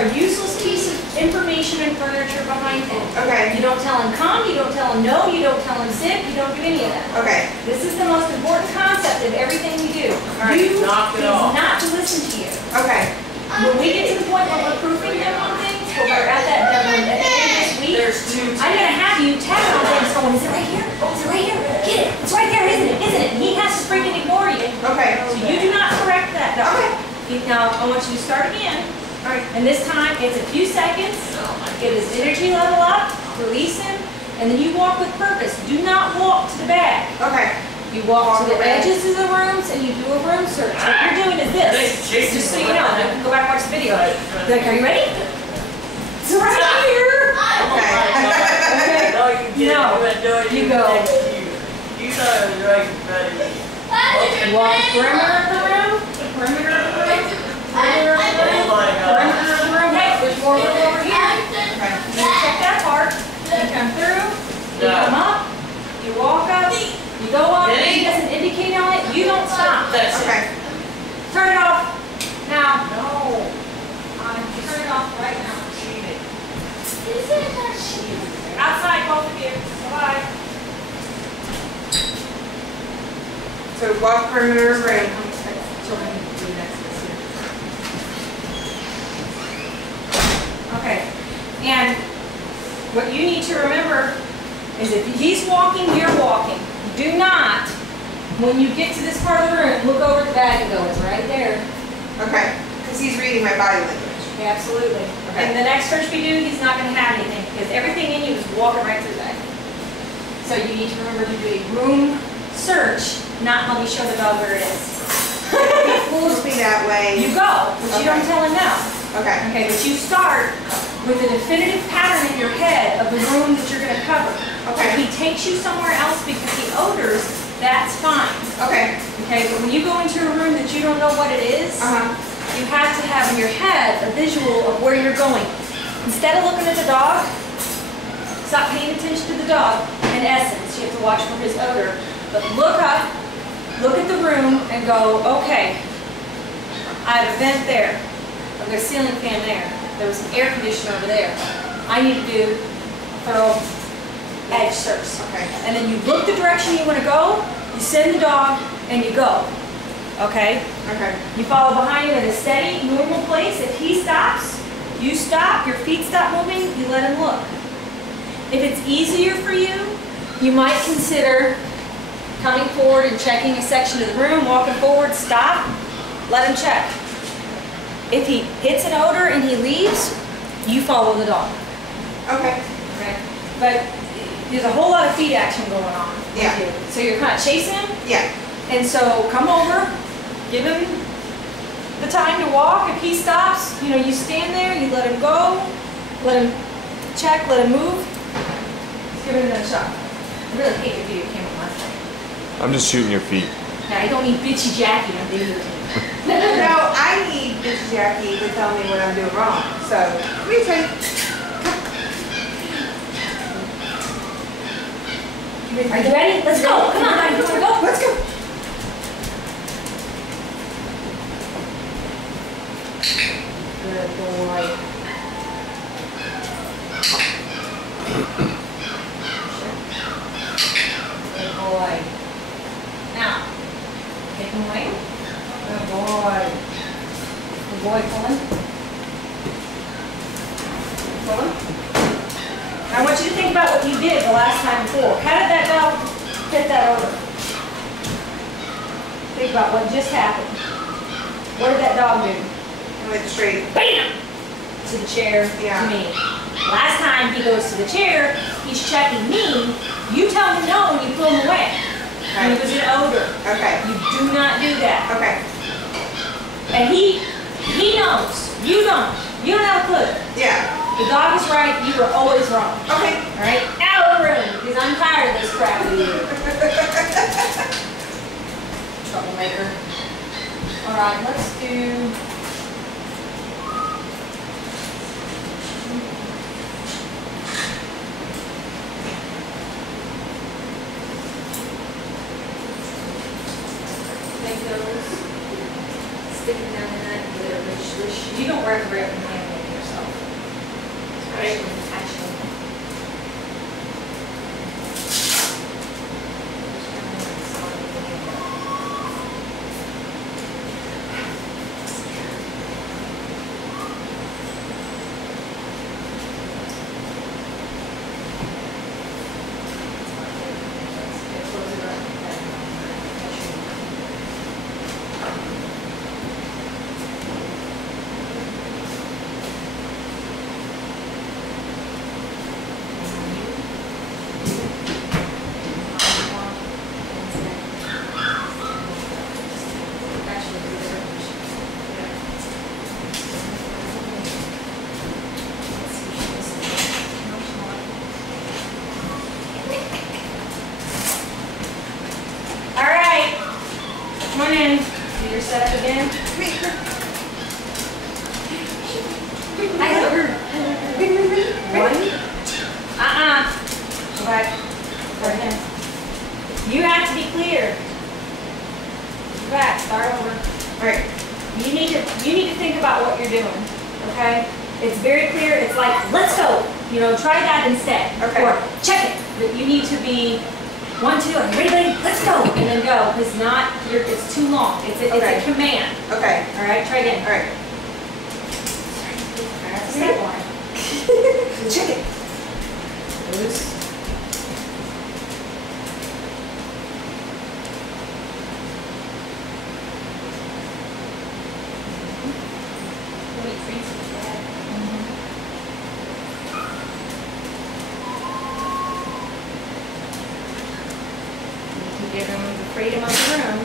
a useless piece of information and furniture behind him. Okay. You don't tell him come, you don't tell him no, you don't tell him sit, you don't do any of that. Okay. This is the most important concept of everything we do. All right, You knock it is off. not to listen to you. Okay. When we get to the point where we're proofing him on things, when we're at that at the end of this week, There's two. I'm going to have you tap on things going, is it right here? Oh, is it right here? Get it. It's right there, isn't it? Isn't it? And he has to freaking ignore you. Okay. So you do not correct that dog. Okay. Now, I want you to start again. All right. And this time, it's a few seconds. Get his energy level up. Release him. And then you walk with purpose. Do not walk to the bag. Okay. You walk to the edges of the rooms and you do a room search. What you're doing is this. Just so you know. You can go back and watch the video. Like, are you ready? It's right here. Okay. No, you didn't. No. You go. You thought it was right, ready. Walk perimeter of the room. Perimeter of the room. Perimeter of the room. Oh my God. Perimeter of the room. Hey, there's more room over here. Okay. You check that part. You come through. You come up. You walk up. You go up. If he doesn't indicate on it, you don't stop. Okay. Turn it off. Now. No. Turn it off right now. Outside, both of you. Bye-bye. So walk perimeter of room. Okay. And what you need to remember is if he's walking, you're walking. Do not, when you get to this part of the room, look over the bag and go, it's right there. Okay. Because he's reading my body language. Absolutely. Okay. And the next search we do, he's not going to have anything because everything in you is walking right through that. So you need to remember to do a room search, not let me show the dog where it is. He fools me that way. You go, but you don't tell him no. Okay. Okay, but you start with a definitive pattern in your head of the room that you're going to cover. Okay. If he takes you somewhere else because he odors, that's fine. Okay. Okay, but when you go into a room that you don't know what it is, you have to have in your head a visual of where you're going. Instead of looking at the dog, stop paying attention to the dog. In essence, you have to watch for his odor. But look up, look at the room, and go, okay, I have a vent there. I've got a ceiling fan there. There was an air conditioner over there. I need to do a thorough edge search. Okay. And then you look the direction you want to go, you send the dog, and you go. Okay? Okay. You follow behind him in a steady, normal place. If he stops, you stop, your feet stop moving, you let him look. If it's easier for you, you might consider coming forward and checking a section of the room, walking forward, stop, let him check. If he hits an odor and he leaves, you follow the dog. Okay. Okay? But there's a whole lot of feet action going on. Yeah. With you. So you're kind of chasing him. Yeah. And so come over, give him the time to walk. If he stops, you know, you stand there, you let him go, let him check, let him move. Let's give him another shot. I really hate your video camera last time. I'm just shooting your feet. Now, you don't need bitchy Jackie on video camera. No, I need Bitch Jackie to tell me what I'm doing wrong. So, let me tell you. Are you ready? Let's go. Come on, buddy. You want to go? Let's go. Good boy. Good boy. Now, take him away. Good boy. Good boy, pull him. Pull him. I want you to think about what you did the last time before. How did that dog hit that odor? Think about what just happened. What did that dog do? I went straight. Bam! To the chair, Yeah. to me. Last time he goes to the chair, he's checking me. You tell him no and you pull him away. And it was an odor. Okay. You do not do that. Okay. And he knows. You don't. You don't have a clue. Yeah. The dog is right, you are always wrong. Okay. Alright? Out of the room, because I'm tired of this crap with you. Troublemaker. Alright, let's do... Take those, stick them down in that glitter. You don't wear the red and hand on yourself. Come on in. Do your setup again. I have her. One. Go back. Go ahead. You have to be clear. Go back. Start over. All right. You need to think about what you're doing. Okay. It's very clear. It's like, let's go. You know, try that instead. Okay. Or check it. But you need to be 1, 2, and ready, let's go, and then go. It's not. It's too long. It's a command. Okay. All right. Try again. All right. That's a step line. Check it. Loose. Give them the freedom of the room.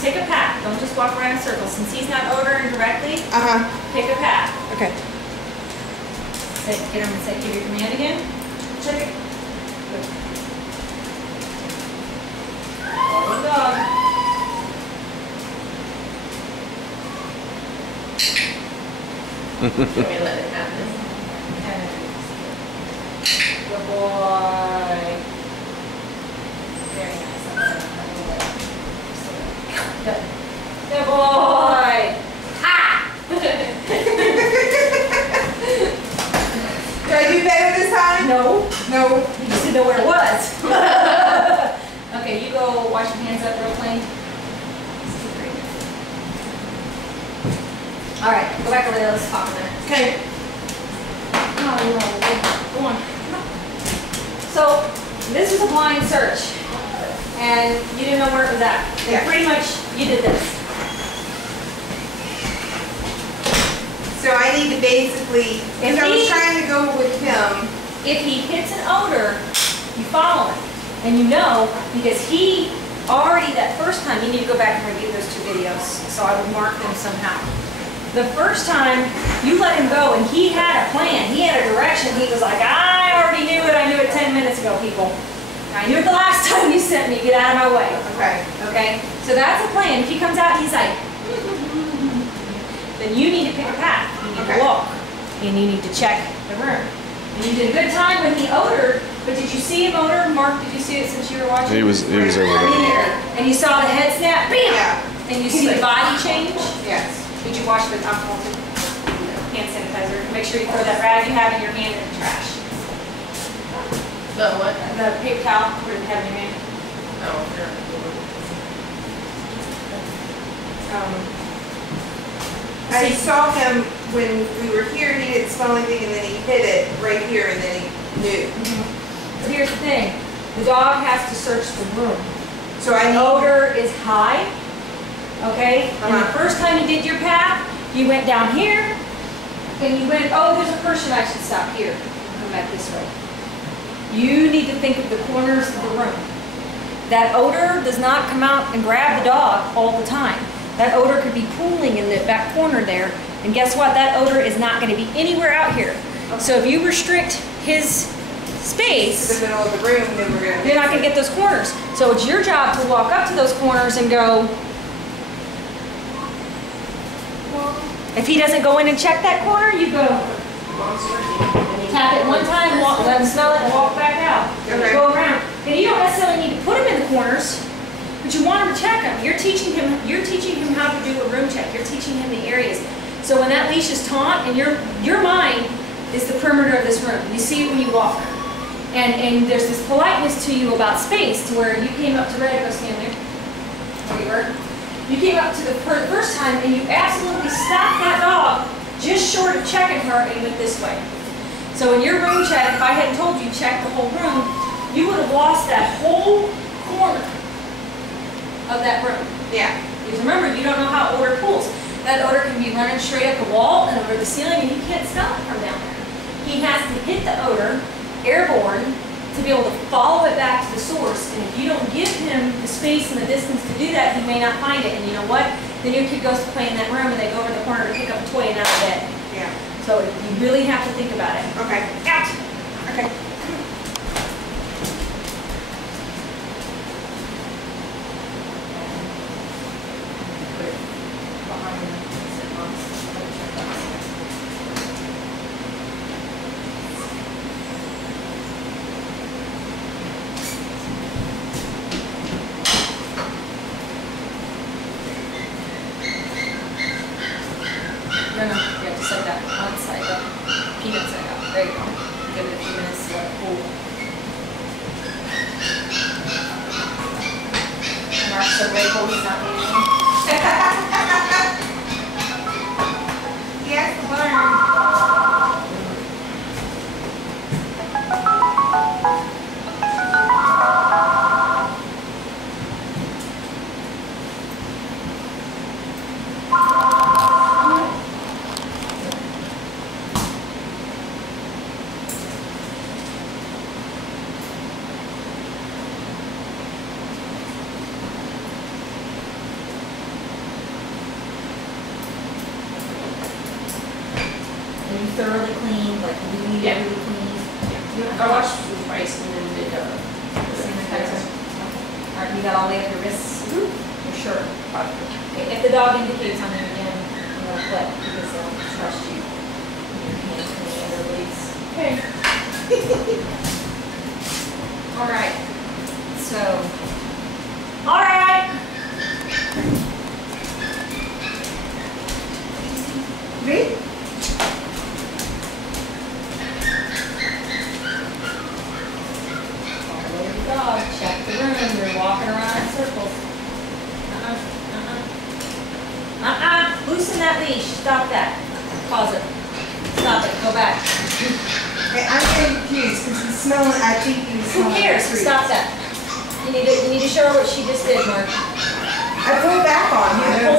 Pick a path. Don't just walk around in circles. Since he's not ordering directly, pick a path. Okay. Get him and say, give your command again. Check it. Follow the dog. Let me let it happen. Good boy. Very nice. Good. Good boy. Ha! Did I do better this time? No. No. You just didn't know where it was. Okay, you go wash your hands up real clean. All right, go back over there. Let's talk a minute. Okay. Oh, no. Go on. So, this was a blind search, and you didn't know where it was at. And Yeah. pretty much, you did this. So I need to basically, because I was trying to go with him. If he hits an odor, you follow him. And you know, because he already, that first time, you need to go back and review those 2 videos, so I would mark them somehow. The first time, you let him go, and he had a plan. He had a direction. He was like, I already knew it. I knew it 10 minutes ago, people. I knew it the last time you sent me. Get out of my way. Okay. Okay? So that's a plan. If he comes out and he's like, then you need to pick a path. You need to walk. And you need to check the room. And you did a good time with the odor, but did you see him odor? Mark, did you see it since you were watching? He was over there. And you saw the head snap, bam! Yeah. And you see the body change? Yes. Did you wash with alcohol too? Hand sanitizer. Make sure you throw that rag you have in your hand in the trash. The what? The paper towel, where you have in your hand. Oh, sure. I saw him when we were here, he didn't smell anything, and then he hit it right here, and then he knew. But here's the thing. The dog has to search the room. So I The need, odor is high. Okay? And the first time you did your path, you went down here, and you went, oh, there's a person, I should stop here. Come back this way. You need to think of the corners of the room. That odor does not come out and grab the dog all the time. That odor could be pooling in the back corner there, and guess what? That odor is not going to be anywhere out here. So if you restrict his space, the middle of the room, then we're going to... you're not going to get those corners. So it's your job to walk up to those corners and go, if he doesn't go in and check that corner, you go, tap it one time, walk, let him smell it, and walk back out. Okay. Go around. And you don't necessarily need to put him in the corners. But you want him to check him. You're teaching him how to do a room check. You're teaching him the areas. So when that leash is taut, and your mind is the perimeter of this room. You see it when you walk. And there's this politeness to you about space, to where you came up to Red, go stand there, where you were. You came up to the first time and you absolutely stopped that dog just short of checking her and went this way. So in your room check, if I hadn't told you check the whole room, you would have lost that whole corner of that room. Yeah. Because remember, you don't know how odor pools. That odor can be running straight up the wall and over the ceiling, and you can't smell it from down there. He has to hit the odor, airborne, to be able to follow it back to the source. And if you don't give him the space and the distance to do that, he may not find it. And you know what? Then your kid goes to play in that room and they go over to the corner to pick up a toy and out of bed. Yeah. So you really have to think about it. Okay. Out! Okay. Put it behind the sit box. No, you have to set that one side up. Peanut side up. There you go. Give it a few minutes to let it cool. Mark's so grateful he's not eating. Yes, learn. Are you thoroughly cleaned, like really, Yeah. really clean? I washed with rice and then did Sanitizer. Alright, you got all the way up your wrists? You're sure? Okay, if the dog indicates on you again, I'm gonna flip because they'll trust you. Your hands and the other leads. Okay. Alright. So. Alright! Ready? Follow your dog, check the room, you're walking around in circles. Loosen that leash, stop that. Pause it. Stop it, go back. Okay, I'm getting confused because he's smelling, I think he's Who smelling. cares? the trees. Stop that. You need to show her what she just did, Mark. I pulled back on him. Pull